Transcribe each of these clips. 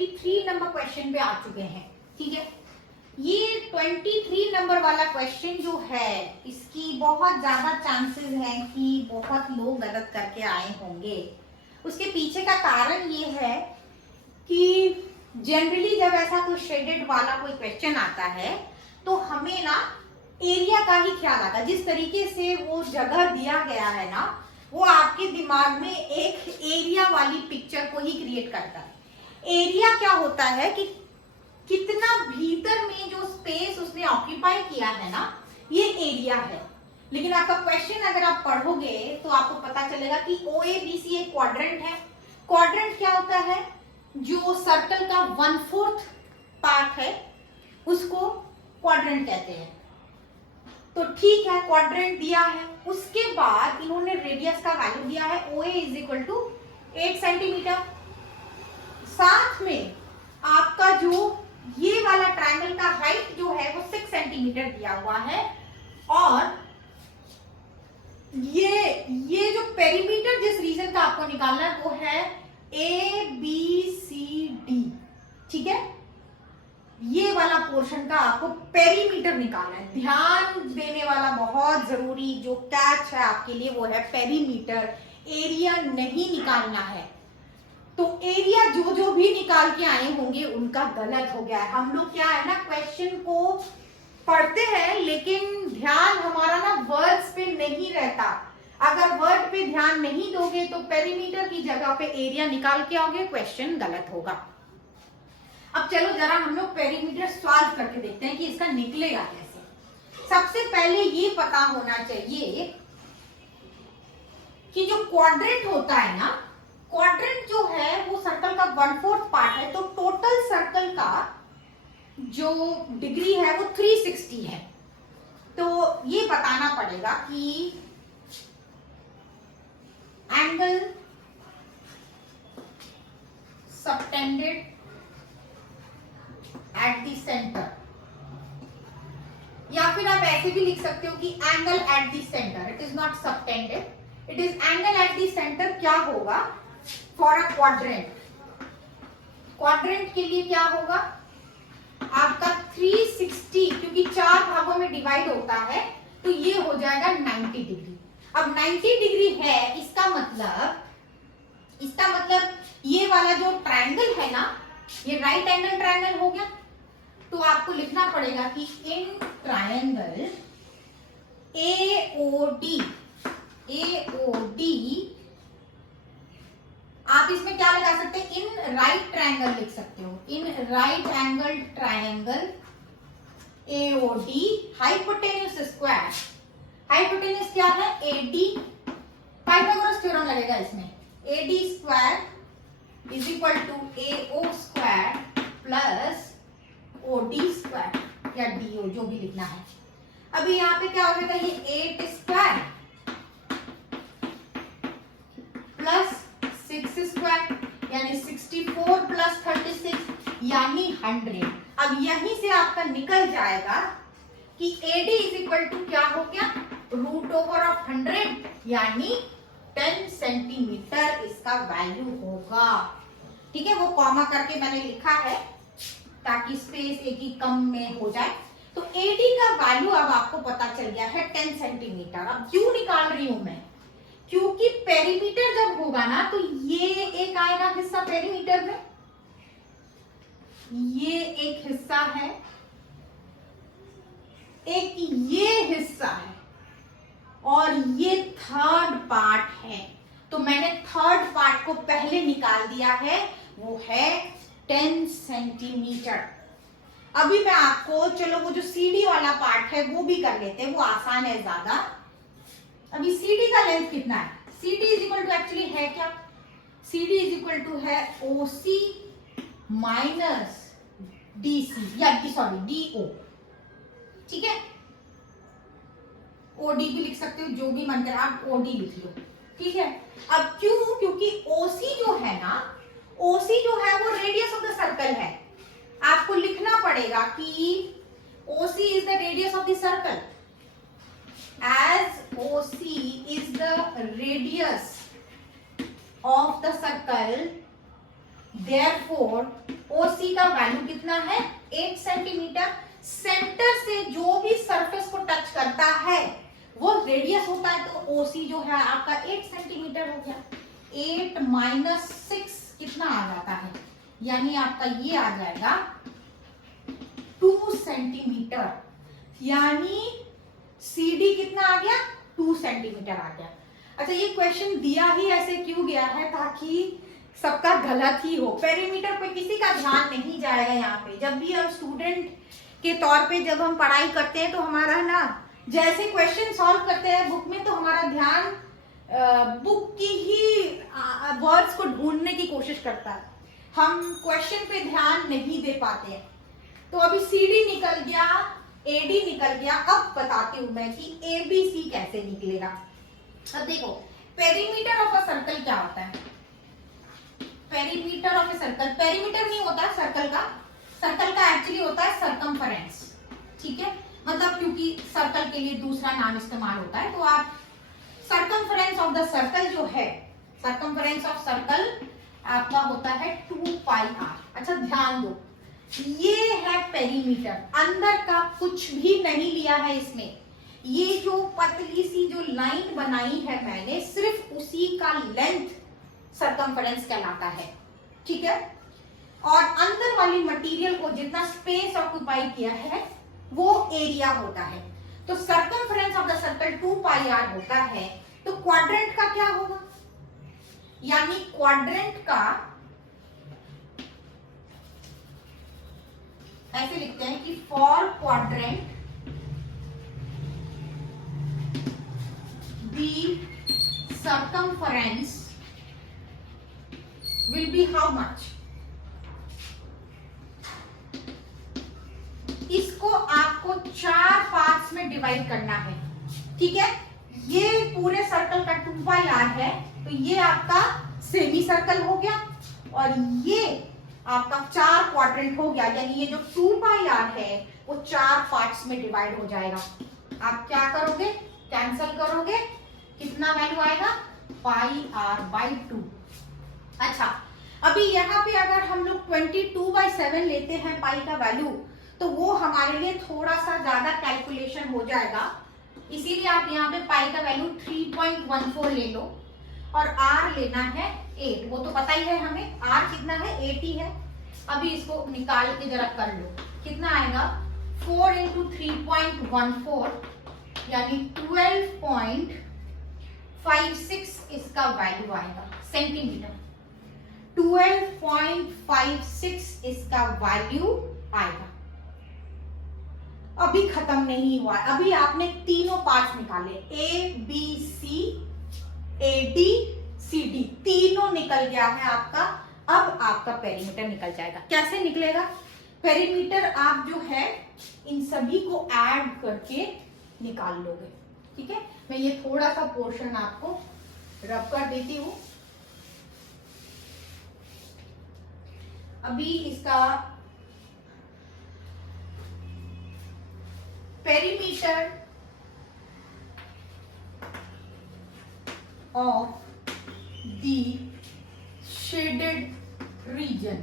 23 number question पे आ चुके हैं। ठीक है, ये 23 नंबर वाला क्वेश्चन जो है इसकी बहुत ज्यादा चांसेस हैं कि बहुत लोग गलत करके आए होंगे। उसके पीछे का कारण ये है कि जनरली जब ऐसा कोई शेडेड वाला कोई क्वेश्चन आता है तो हमें ना एरिया का ही ख्याल आता है। जिस तरीके से वो जगह दिया गया है ना, वो आपके दिमाग में एक एरिया वाली पिक्चर को ही क्रिएट करता है। एरिया क्या होता है कि कितना भीतर में जो स्पेस उसने ऑक्यूपाई किया है ना, ये एरिया है। लेकिन आपका क्वेश्चन अगर आप पढ़ोगे तो आपको पता चलेगा कि OABC एक क्वाड्रेंट है। क्वाड्रेंट क्या होता है? जो सर्कल का 1/4 पार्ट है उसको क्वाड्रेंट कहते हैं। तो ठीक है, क्वाड्रेंट दिया है। उसके बाद इन्होंने रेडियस का वैल्यू दिया है OA = 8 सेंटीमीटर। साथ में आपका जो ये वाला ट्रायंगल का हाइट जो है वो 6 सेंटीमीटर दिया हुआ है। और ये जो पेरीमीटर जिस रीजन का आपको निकालना है वो है ABCD। ठीक है, ये वाला पोर्शन का आपको पेरीमीटर निकालना है। ध्यान देने वाला बहुत जरूरी जो कैच है आपके लिए वो है पेरीमीटर। एरिया नहीं निकालना है। तो एरिया जो भी निकाल के आए होंगे उनका गलत हो गया है। हम लोग क्या है ना, क्वेश्चन को पढ़ते हैं लेकिन ध्यान हमारा ना वर्ड्स पे नहीं रहता। अगर वर्ड पे ध्यान नहीं दोगे तो पेरीमीटर की जगह पे एरिया निकाल के आओगे, क्वेश्चन गलत होगा। अब चलो जरा हम लोग पेरीमीटर सॉल्व करके देखते हैं कि इसका निकलेगा कैसे। सबसे पहले ये पता होना चाहिए कि जो क्वाड्रेंट होता है ना, क्वाड्रेंट जो है वो सर्कल का 1/4 पार्ट है। तो टोटल सर्कल का जो डिग्री है वो 360 है। तो ये बताना पड़ेगा कि angle subtended at the centre, या फिर आप ऐसे भी लिख सकते हो कि angle at the centre. It is not subtended, it is angle at the centre. क्या होगा फॉर अ क्वाड्रेंट? क्वाड्रेंट के लिए क्या होगा आपका 360, क्योंकि 4 भागों में डिवाइड होता है तो ये हो जाएगा 90 डिग्री। अब 90 डिग्री है, इसका मतलब ये वाला जो ट्रायंगल है ना, ये राइट एंगल ट्रायंगल हो गया। तो आपको लिखना पड़ेगा कि इन ट्रायंगल AOD आप इसमें क्या लगा सकते हैं, इन राइट ट्रायंगल लिख सकते हो। In right angle triangle AOD hypotenuse square. Hypotenuse क्या है? AD। पाइथागोरस थ्योरम लगेगा इसमें। AD square = AO square plus OD square या DO, जो भी लिखना है। अभी यहाँ पे क्या हो जाएगा, ये 8 स्क्वायर प्लस 6 स्क्वायर यानी 64 प्लस 36 यानी 100। अब यहीं से आपका निकल जाएगा कि AD = क्या हो गया, √100 यानी 10 सेंटीमीटर इसका वैल्यू होगा। ठीक है, वो कॉमा करके मैंने लिखा है ताकि स्पेस एक ही कम में हो जाए। तो AD का वैल्यू अब आपको पता चल गया है 10 सेंटीमीटर। अब क्यों निकाल रही हूं मैं, क्योंकि पेरीमीटर जब होगा ना तो ये एक आएगा हिस्सा पेरीमीटर में, ये एक हिस्सा है, एक ये हिस्सा है और ये थर्ड पार्ट है। तो मैंने थर्ड पार्ट को पहले निकाल दिया है, वो है 10 सेंटीमीटर। अभी मैं आपको, चलो वो जो CD वाला पार्ट है वो भी कर लेते हैं, वो आसान है ज्यादा। अभी CD का लेंथ कितना है? CD एक्चुअली है क्या, CD है OC माइनस DC या DO। ठीक है, OD भी लिख सकते हो, जो भी मन करे आप OD लिख लो। ठीक है, अब क्यों? क्योंकि OC जो है ना, OC जो है वो रेडियस ऑफ द सर्कल है। आपको लिखना पड़ेगा कि OC is the radius of the circle. As OC is the radius of the circle, therefore OC का वैल्यू कितना है 8 सेंटीमीटर। सेंटर से जो भी सरफेस को टच करता है वो रेडियस होता है, तो OC जो है आपका 8 सेंटीमीटर हो गया। 8 माइनस 6 कितना आ जाता है, यानी आपका ये आ जाएगा 2 सेंटीमीटर, यानी CD कितना आ गया 2 सेंटीमीटर आ गया। अच्छा, ये क्वेश्चन दिया ही ऐसे क्यों गया है, ताकि सबका गलत ही हो, पेरीमीटर पे किसी का ध्यान नहीं जाएगा। यहाँ पे जब भी हम स्टूडेंट के तौर पे जब हम पढ़ाई करते हैं तो हमारा ना जैसे क्वेश्चन सॉल्व करते हैं बुक में, तो हमारा ध्यान बुक की ही वर्ड्स को ढूंढने की कोशिश करता है, हम क्वेश्चन पे ध्यान नहीं दे पाते हैं। तो अभी CD निकल गया, AD निकल गया। अब बताती हूं मैं कि ABC कैसे निकलेगा। अब देखो, पेरीमीटर ऑफ अ सर्कल क्या होता है, perimeter of a circle, perimeter नहीं होता है सर्कल का, सर्कल का एक्चुअली होता है सरकमफेरेंस, ठीक है, मतलब क्योंकि सर्कल के लिए दूसरा नाम इस्तेमाल होता है, तो आप सरकमफेरेंस ऑफ द सर्कल जो है, सरकमफेरेंस ऑफ सर्कल आपका होता है 2 पाई r। अच्छा ध्यान दो, ये है पेरीमीटर, अंदर का कुछ भी नहीं लिया है इसमें, ये जो पतली सी जो लाइन बनाई है मैंने, सिर्फ उसी का लेंथ सरकमफेरेंस कहलाता है, ठीक है। और अंदर वाली मटेरियल को जितना स्पेस ऑक्यूपाई किया है वो एरिया होता है। तो circumference of the circle 2 pi r होता है, तो क्वाड्रेंट का क्या होगा, यानी क्वाड्रेंट का ऐसे लिखते हैं कि for quadrant the circumference will be how much। इसको आपको 4 पार्ट्स में डिवाइड करना है, ठीक है। ये पूरे सर्कल का 2 पाई r है, तो ये आपका सेमी सर्कल हो गया, और ये आपका 4 क्वाड्रेंट हो गया, यानी ये जो 2 पाई r है वो 4 पार्ट्स में डिवाइड हो जाएगा। आप क्या करोगे, कैंसल करोगे, कितना वैल्यू आएगा पाई r बाई 2। अच्छा, अभी यहाँ पे अगर हम लोग 22/7 लेते हैं पाई का वैल्यू, तो वो हमारे लिए थोड़ा सा ज्यादा कैलकुलेशन हो जाएगा, इसीलिए आप यहाँ पे पाई का वैल्यू 3.14 ले लो, और r लेना है 8, वो तो पता ही है हमें, r कितना है 80 है। अभी इसको निकाल के जरा कर लो, कितना आएगा 4 इंटू 3.14 यानी 12.56 इसका वैल्यू आएगा सेंटीमीटर, 12.56 इसका वैल्यू आएगा। अभी खत्म नहीं हुआ, अभी आपने तीनों पार्ट्स निकाले, ABC, AD, CD, तीनों निकल गया है आपका। अब आपका पेरीमीटर निकल जाएगा। कैसे निकलेगा पेरीमीटर, आप जो है इन सभी को ऐड करके निकाल लोगे, ठीक है। मैं ये थोड़ा सा पोर्शन आपको रब कर देती हूं। अभी इसका perimeter of the shaded region,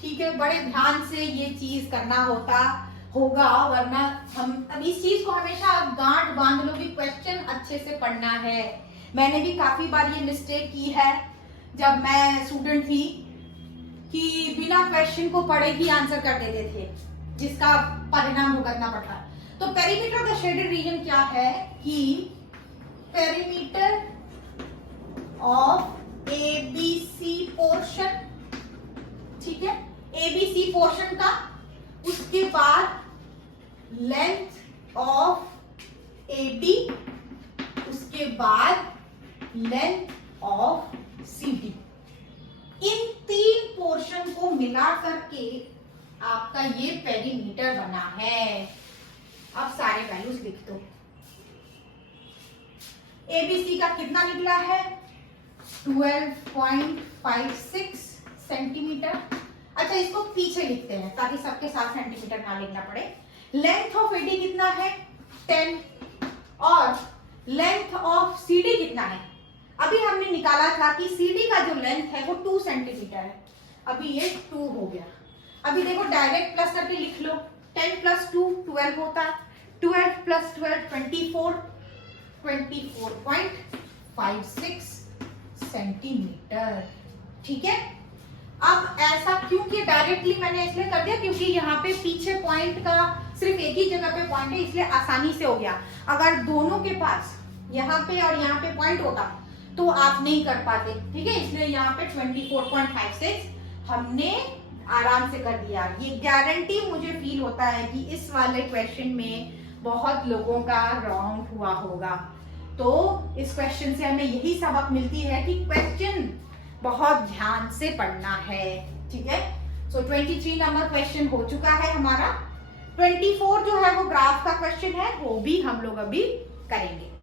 ठीक है, बड़े ध्यान से ये चीज करना होगा, वरना हम अब इस चीज को हमेशा आप गांठ बांध लो कि क्वेश्चन अच्छे से पढ़ना है। मैंने भी काफी बार ये मिस्टेक की है जब मैं स्टूडेंट थी, कि बिना क्वेश्चन को पढ़े ही आंसर कर देते थे, जिसका परिणाम भुगतना पड़ता। तो पेरीमीटर का शेडेड रीजन क्या है कि पेरीमीटर ऑफ ABC पोर्शन, ठीक है, ABC पोर्शन का, उसके बाद लेंथ ऑफ AD, उसके बाद length of CD, in 3 portion को मिला करके आपका ये पेरीमीटर बना है। अब सारे वैल्यूज लिख दो। ABC का कितना निकला है 12.56 सेंटीमीटर। अच्छा, इसको पीछे लिखते हैं ताकि सबके साथ सेंटीमीटर ना लिखना पड़े। लेंथ ऑफ AD कितना है 10, और लेंथ ऑफ CD कितना है। अभी हमने निकाला था कि CD का जो लेंथ है वो 2 सेंटीमीटर है, अभी ये 2 हो गया। अभी देखो डायरेक्ट प्लस करके लिख लो, 10 + 2 12 होता है, 12 + 12 24, 24.56 सेंटीमीटर। ठीक है, अब ऐसा क्यों किया, डायरेक्टली मैंने इसलिए कर दिया क्योंकि यहाँ पे पीछे पॉइंट का सिर्फ एक ही जगह पे पॉइंट है, इसलिए आसानी से हो गया। अगर दोनों के पास यहाँ पे और यहाँ पे पॉइंट होता तो आप नहीं कर पाते। ठीक है, इसलिए यहाँ पे 24.56 हमने आराम से कर दिया। ये गारंटी मुझे फील होता है कि इस वाले क्वेश्चन में बहुत लोगों का रॉन्ग हुआ होगा। तो इस क्वेश्चन से हमें यही सबक मिलती है कि क्वेश्चन बहुत ध्यान से पढ़ना है। ठीक है, सो 23 नंबर क्वेश्चन हो चुका है हमारा। 24 जो है वो ग्राफ का क्वेश्चन है, वो भी हम लोग अभी करेंगे।